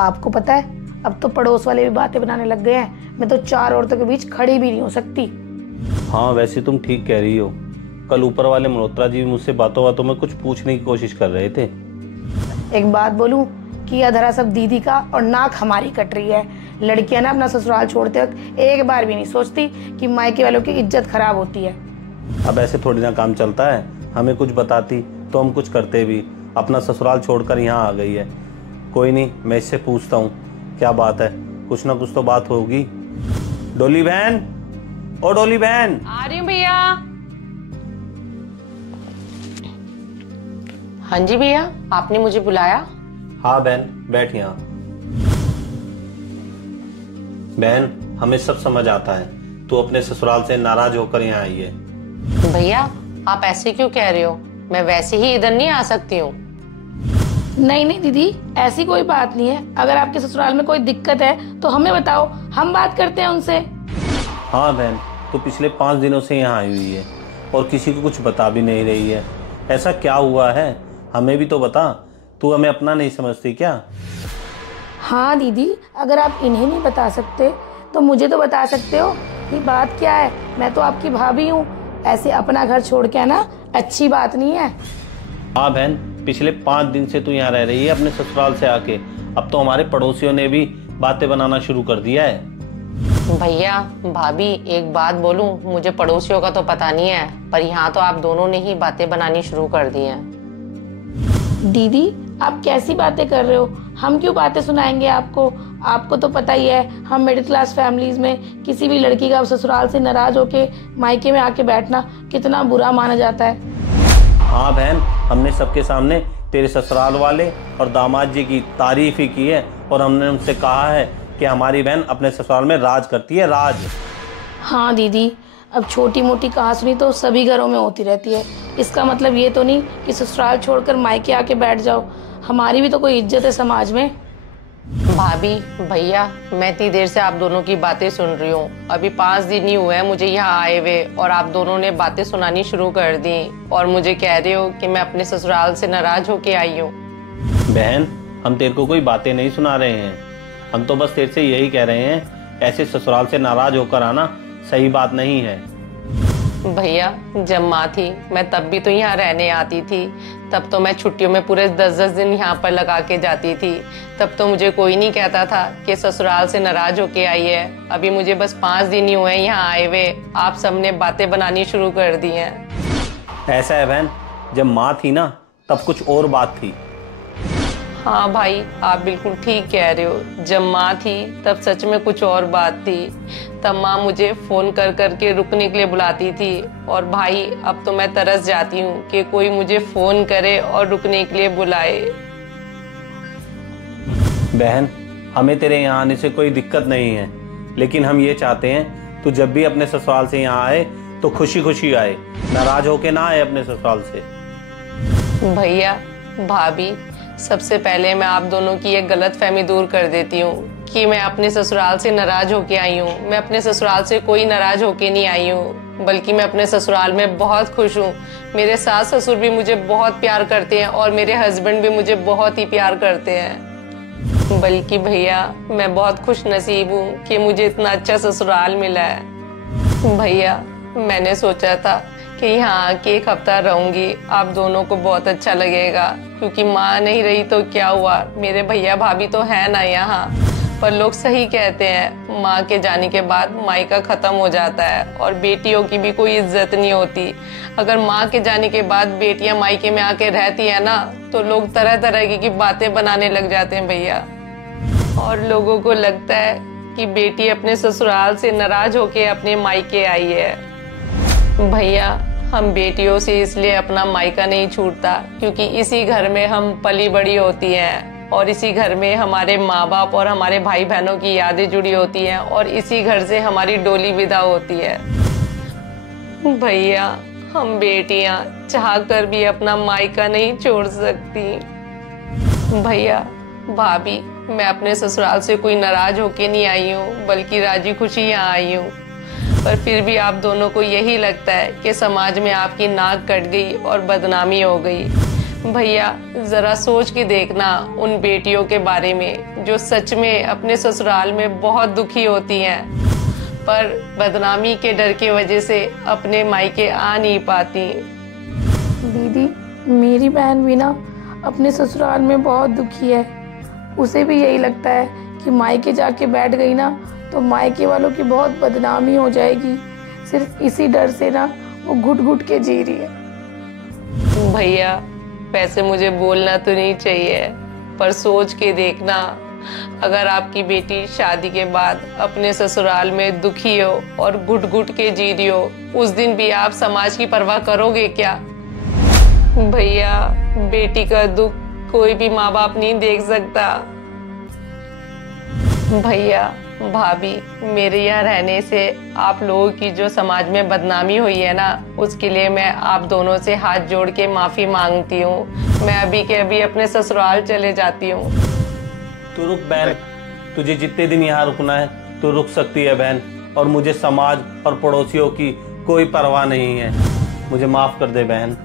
आपको पता है, अब तो पड़ोस वाले भी बातें बनाने लग गए हैं। मैं तो 4 औरतों के बीच खड़ी भी नहीं हो सकती। हाँ वैसे तुम ठीक कह रही हो। कल ऊपर वाले मल्होत्रा जी भी मुझसे बातों बातों में कुछ पूछने की कोशिश कर रहे थे। एक बात बोलूं, किया धरा सब दीदी का और नाक हमारी कट रही है। लड़कियां ना अपना ससुराल छोड़ते वक्त एक बार भी नहीं सोचती कि मायके वालों की इज्जत खराब होती है। अब ऐसे थोड़ी ना काम चलता है। हमें कुछ बताती तो हम कुछ करते भी। अपना ससुराल छोड़कर यहाँ आ गई है। कोई नहीं, मैं इससे पूछता हूँ क्या बात है। कुछ ना कुछ तो बात होगी। डोली बहन, ओ डोली बहन। आ रही हूँ भैया। हाँ जी भैया, आपने मुझे बुलाया? हाँ बहन, बैठ यहाँ। बहन, हमें सब समझ आता है। तू अपने ससुराल से नाराज होकर यहाँ आई है। भैया आप ऐसे क्यों कह रहे हो? मैं वैसे ही इधर नहीं आ सकती हूँ। नहीं नहीं दीदी, ऐसी कोई बात नहीं है। अगर आपके ससुराल में कोई दिक्कत है तो हमें बताओ, हम बात करते हैं उनसे। हाँ बहन, तो पिछले 5 दिनों से यहाँ आई हुई है और किसी को कुछ बता भी नहीं रही है। ऐसा क्या हुआ है, हमें भी तो बता। तू हमें अपना नहीं समझती क्या? हाँ दीदी, अगर आप इन्हें नहीं बता सकते तो मुझे तो बता सकते हो। ये बात क्या है, मैं तो आपकी भाभी हूँ। ऐसे अपना घर छोड़ के आना अच्छी बात नहीं है। हाँ बहन, पिछले 5 दिन से तू यहाँ रह रही है अपने ससुराल से आके। अब तो हमारे पड़ोसियों ने भी बातें बनाना शुरू कर दिया है। भैया भाभी एक बात बोलूं, मुझे पड़ोसियों का तो पता नहीं है, पर यहाँ तो आप दोनों ने ही बातें बनानी शुरू कर दी हैं। दीदी आप कैसी बातें कर रहे हो? हम क्यों बातें सुनाएंगे आपको? आपको तो पता ही है, हम मिडिल क्लास फैमिलीज में किसी भी लड़की का ससुराल से नाराज होके मायके में आके बैठना कितना बुरा माना जाता है। हाँ बहन, हमने सबके सामने तेरे ससुराल वाले और दामाद जी की तारीफ ही की है और हमने उनसे कहा है कि हमारी बहन अपने ससुराल में राज करती है, राज। हाँ दीदी, अब छोटी मोटी कहासुनी तो सभी घरों में होती रहती है। इसका मतलब ये तो नहीं कि ससुराल छोड़कर मायके आके बैठ जाओ। हमारी भी तो कोई इज्जत है समाज में। भाभी भैया, मैं इतनी देर से आप दोनों की बातें सुन रही हूँ। अभी 5 दिन ही हुए हैं मुझे यहाँ आए हुए और आप दोनों ने बातें सुनानी शुरू कर दी और मुझे कह रहे हो कि मैं अपने ससुराल से नाराज होके आई हूँ। बहन, हम तेरे को कोई बातें नहीं सुना रहे हैं। हम तो बस तेरे से यही कह रहे हैं, ऐसे ससुराल से नाराज होकर आना सही बात नहीं है। भैया जब माँ थी मैं तब भी तो यहाँ रहने आती थी। तब तो मैं छुट्टियों में पूरे 10-10 दिन यहाँ पर लगा के जाती थी। तब तो मुझे कोई नहीं कहता था कि ससुराल से नाराज होके आई है। अभी मुझे बस 5 दिन ही हुए यहाँ आए हुए, आप सबने बातें बनानी शुरू कर दी हैं। ऐसा है बहन, जब माँ थी ना तब कुछ और बात थी। हाँ भाई आप बिल्कुल ठीक कह रहे हो। जब माँ थी तब सच में कुछ और बात थी। तब माँ मुझे फोन कर करके रुकने के लिए बुलाती थी और भाई अब तो मैं तरस जाती हूँ कि कोई मुझे फोन करे और रुकने के लिए बुलाए। बहन, हमें तेरे यहाँ आने से कोई दिक्कत नहीं है, लेकिन हम ये चाहते हैं तू जब भी अपने ससुराल से यहाँ आए तो खुशी खुशी आए, नाराज होके ना आए अपने ससुराल से। भैया भाभी, सबसे पहले मैं आप दोनों की एक गलतफहमी दूर कर देती हूँ कि मैं अपने ससुराल से नाराज होके आई हूँ। मैं अपने ससुराल से कोई नाराज होके नहीं आई हूँ, बल्कि मैं अपने ससुराल में बहुत खुश हूँ। मेरे सास ससुर भी मुझे बहुत प्यार करते हैं और मेरे हस्बैंड भी मुझे बहुत ही प्यार करते हैं। बल्कि भैया मैं बहुत खुश नसीब हूँ कि मुझे इतना अच्छा ससुराल मिला है। भैया मैंने सोचा था कि यहाँ आके 1 हफ्ता रहूंगी, आप दोनों को बहुत अच्छा लगेगा, क्योंकि माँ नहीं रही तो क्या हुआ, मेरे भैया भाभी तो है ना यहाँ। पर लोग सही कहते हैं, माँ के जाने के बाद मायका खत्म हो जाता है और बेटियों की भी कोई इज्जत नहीं होती। अगर माँ के जाने के बाद बेटियां मायके में आके रहती है ना तो लोग तरह तरह की बातें बनाने लग जाते हैं भैया, और लोगों को लगता है कि बेटी अपने ससुराल से नाराज होके अपने मायके आई है। भैया हम बेटियों से इसलिए अपना मायका नहीं छूटता क्योंकि इसी घर में हम पली बड़ी होती हैं और इसी घर में हमारे माँ बाप और हमारे भाई बहनों की यादें जुड़ी होती हैं और इसी घर से हमारी डोली विदा होती है। भैया हम बेटियां चाह कर भी अपना मायका नहीं छोड़ सकती। भैया भाभी, मैं अपने ससुराल से कोई नाराज होके नहीं आई हूँ, बल्कि राजी खुशी यहाँ आई हूँ। पर फिर भी आप दोनों को यही लगता है कि समाज में आपकी नाक कट गई और बदनामी हो गई। भैया जरा सोच के देखना उन बेटियों के बारे में जो सच में अपने ससुराल में बहुत दुखी होती हैं, पर बदनामी के डर की वजह से अपने मायके आ नहीं पाती। दीदी, मेरी बहन भी ना अपने ससुराल में बहुत दुखी है। उसे भी यही लगता है कि मायके जाके बैठ गई ना तो मायके वालों की बहुत बदनामी हो जाएगी। सिर्फ इसी डर से ना वो घुट घुट के जी रही है। भैया वैसे मुझे बोलना तो नहीं चाहिए, पर सोच के देखना, अगर आपकी बेटी शादी के बाद अपने ससुराल में दुखी हो और घुट घुट के जी रही हो, उस दिन भी आप समाज की परवाह करोगे क्या? भैया बेटी का दुख कोई भी माँ बाप नहीं देख सकता। भैया भाभी, मेरे यहाँ रहने से आप लोगों की जो समाज में बदनामी हुई है ना, उसके लिए मैं आप दोनों से हाथ जोड़ के माफी मांगती हूँ। मैं अभी के अभी अपने ससुराल चले जाती हूँ। तू रुक बहन, तुझे जितने दिन यहाँ रुकना है तो रुक सकती है बहन, और मुझे समाज और पड़ोसियों की कोई परवाह नहीं है। मुझे माफ कर दे बहन।